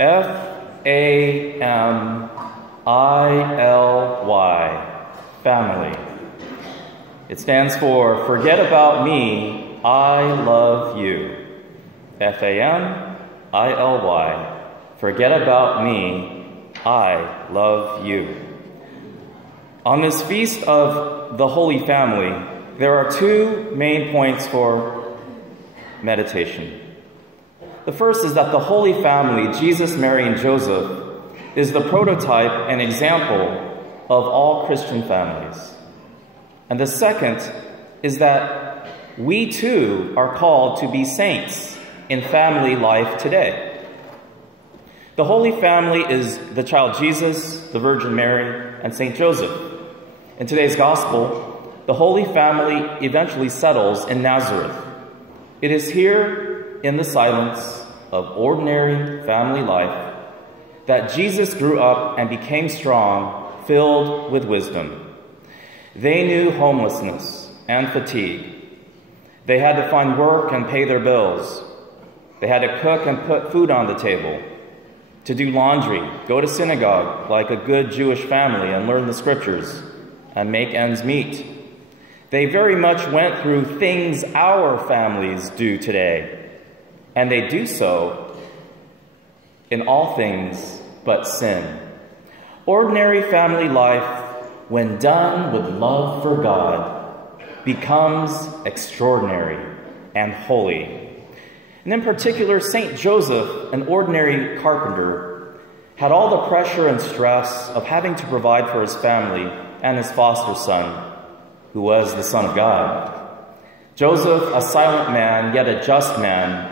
F-A-M-I-L-Y, family. It stands for Forget About Me, I Love You. F-A-M-I-L-Y, Forget About Me, I Love You. On this feast of the Holy Family, there are two main points for meditation. The first is that the Holy Family, Jesus, Mary, and Joseph, is the prototype and example of all Christian families. And the second is that we too are called to be saints in family life today. The Holy Family is the child Jesus, the Virgin Mary, and Saint Joseph. In today's Gospel, the Holy Family eventually settles in Nazareth. It is here in the silence of ordinary family life that Jesus grew up and became strong, filled with wisdom. They knew homelessness and fatigue. They had to find work and pay their bills. They had to cook and put food on the table, to do laundry, go to synagogue like a good Jewish family and learn the scriptures and make ends meet. They very much went through things our families do today, and they do so in all things but sin. Ordinary family life, when done with love for God, becomes extraordinary and holy. And in particular, Saint Joseph, an ordinary carpenter, had all the pressure and stress of having to provide for his family and his foster son, who was the Son of God. Joseph, a silent man, yet a just man,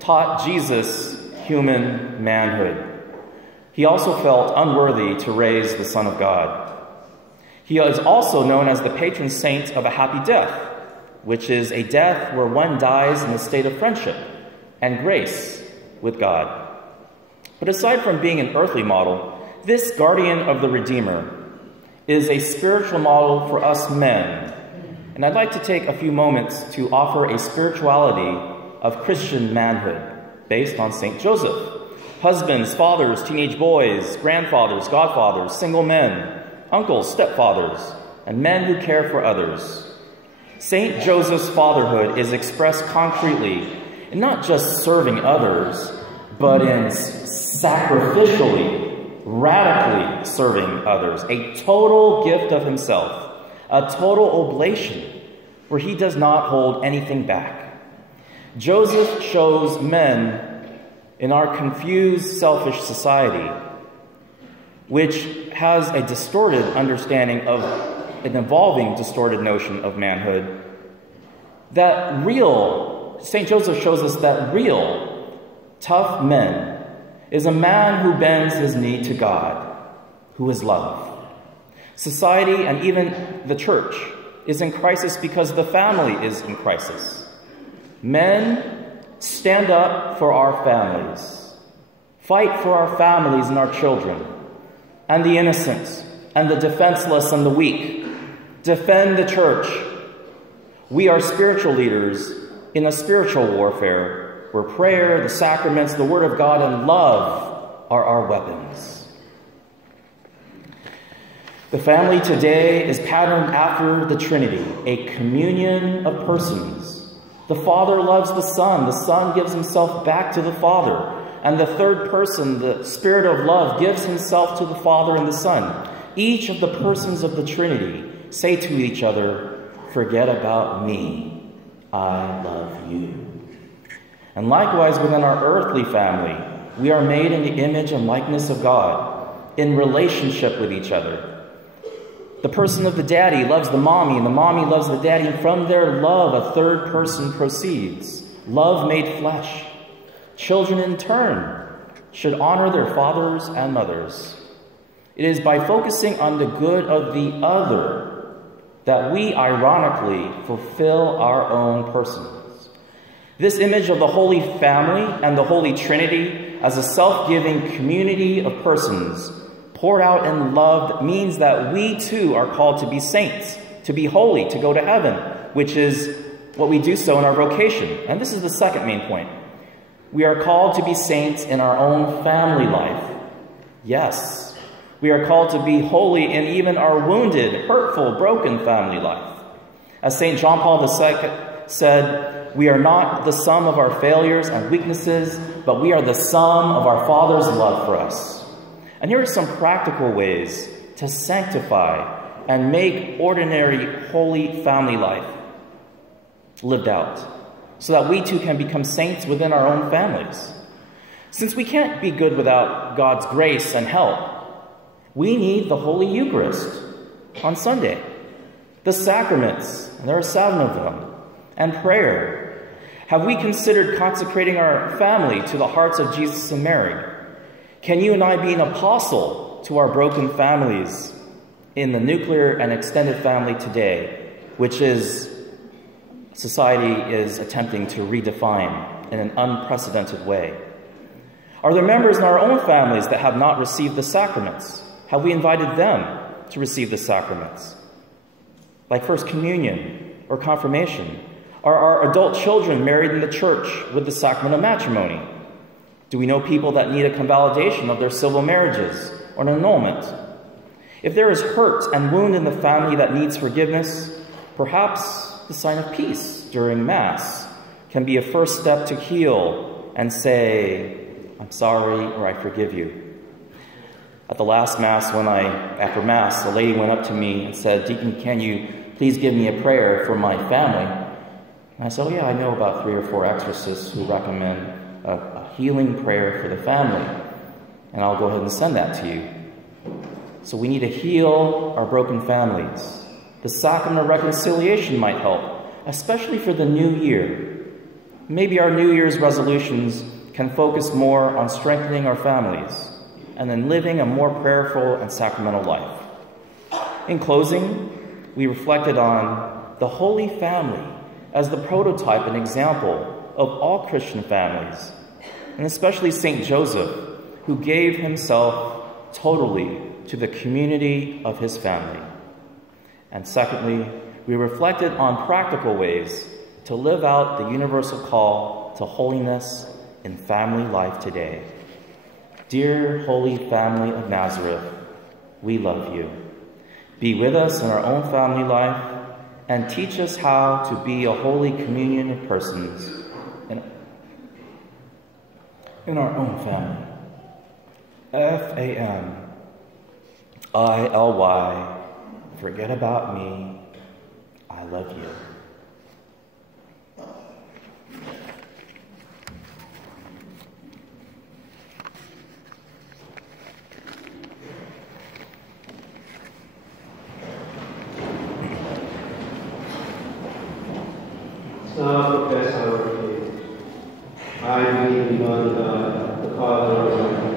taught Jesus human manhood. He also felt unworthy to raise the Son of God. He is also known as the patron saint of a happy death, which is a death where one dies in a state of friendship and grace with God. But aside from being an earthly model, this guardian of the Redeemer is a spiritual model for us men. And I'd like to take a few moments to offer a spirituality of Christian manhood based on St. Joseph. Husbands, fathers, teenage boys, grandfathers, godfathers, single men, uncles, stepfathers, and men who care for others. St. Joseph's fatherhood is expressed concretely in not just serving others, but in sacrificially, radically serving others, a total gift of himself, a total oblation where he does not hold anything back. Joseph shows men in our confused, selfish society, which has a distorted understanding of an evolving, distorted notion of manhood, that St. Joseph shows us that real, tough men is a man who bends his knee to God, who is love. Society and even the church is in crisis because the family is in crisis. Men, stand up for our families. Fight for our families and our children, and the innocent, and the defenseless, and the weak. Defend the church. We are spiritual leaders in a spiritual warfare where prayer, the sacraments, the Word of God, and love are our weapons. The family today is patterned after the Trinity, a communion of persons. The Father loves the Son gives himself back to the Father, and the third person, the Spirit of love, gives himself to the Father and the Son. Each of the persons of the Trinity say to each other, "Forget about me, I love you." And likewise, within our earthly family, we are made in the image and likeness of God, in relationship with each other. The person of the daddy loves the mommy, and the mommy loves the daddy, and from their love, a third person proceeds. Love made flesh. Children, in turn, should honor their fathers and mothers. It is by focusing on the good of the other that we, ironically, fulfill our own persons. This image of the Holy Family and the Holy Trinity as a self-giving community of persons poured out in love means that we too are called to be saints, to be holy, to go to heaven, which is what we do so in our vocation. And this is the second main point. We are called to be saints in our own family life. Yes, we are called to be holy in even our wounded, hurtful, broken family life. As St. John Paul II said, we are not the sum of our failures and weaknesses, but we are the sum of our Father's love for us. And here are some practical ways to sanctify and make ordinary, holy family life lived out, so that we too can become saints within our own families. Since we can't be good without God's grace and help, we need the Holy Eucharist on Sunday, the sacraments, and there are 7 of them, and prayer. Have we considered consecrating our family to the hearts of Jesus and Mary? Can you and I be an apostle to our broken families in the nuclear and extended family today, which is society is attempting to redefine in an unprecedented way? Are there members in our own families that have not received the sacraments? Have we invited them to receive the sacraments? Like First Communion or Confirmation? Are our adult children married in the church with the sacrament of matrimony? Do we know people that need a convalidation of their civil marriages or an annulment? If there is hurt and wound in the family that needs forgiveness, perhaps the sign of peace during Mass can be a first step to heal and say, I'm sorry, or I forgive you. At the last Mass, after Mass, a lady went up to me and said, Deacon, can you please give me a prayer for my family? And I said, oh yeah, I know about 3 or 4 exorcists who recommend a healing prayer for the family, and I'll go ahead and send that to you. So we need to heal our broken families. The sacrament of reconciliation might help, especially for the new year. Maybe our New Year's resolutions can focus more on strengthening our families and then living a more prayerful and sacramental life. In closing, we reflected on the Holy Family as the prototype and example of all Christian families, and especially St. Joseph, who gave himself totally to the community of his family. And secondly, we reflected on practical ways to live out the universal call to holiness in family life today. Dear Holy Family of Nazareth, we love you. Be with us in our own family life and teach us how to be a holy communion of persons in our own family. F-A-M-I-L-Y. Forget about me. I love you. Now confess our faith. I believe in one God, the Father Almighty,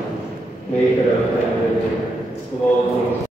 maker of heaven and earth, of all things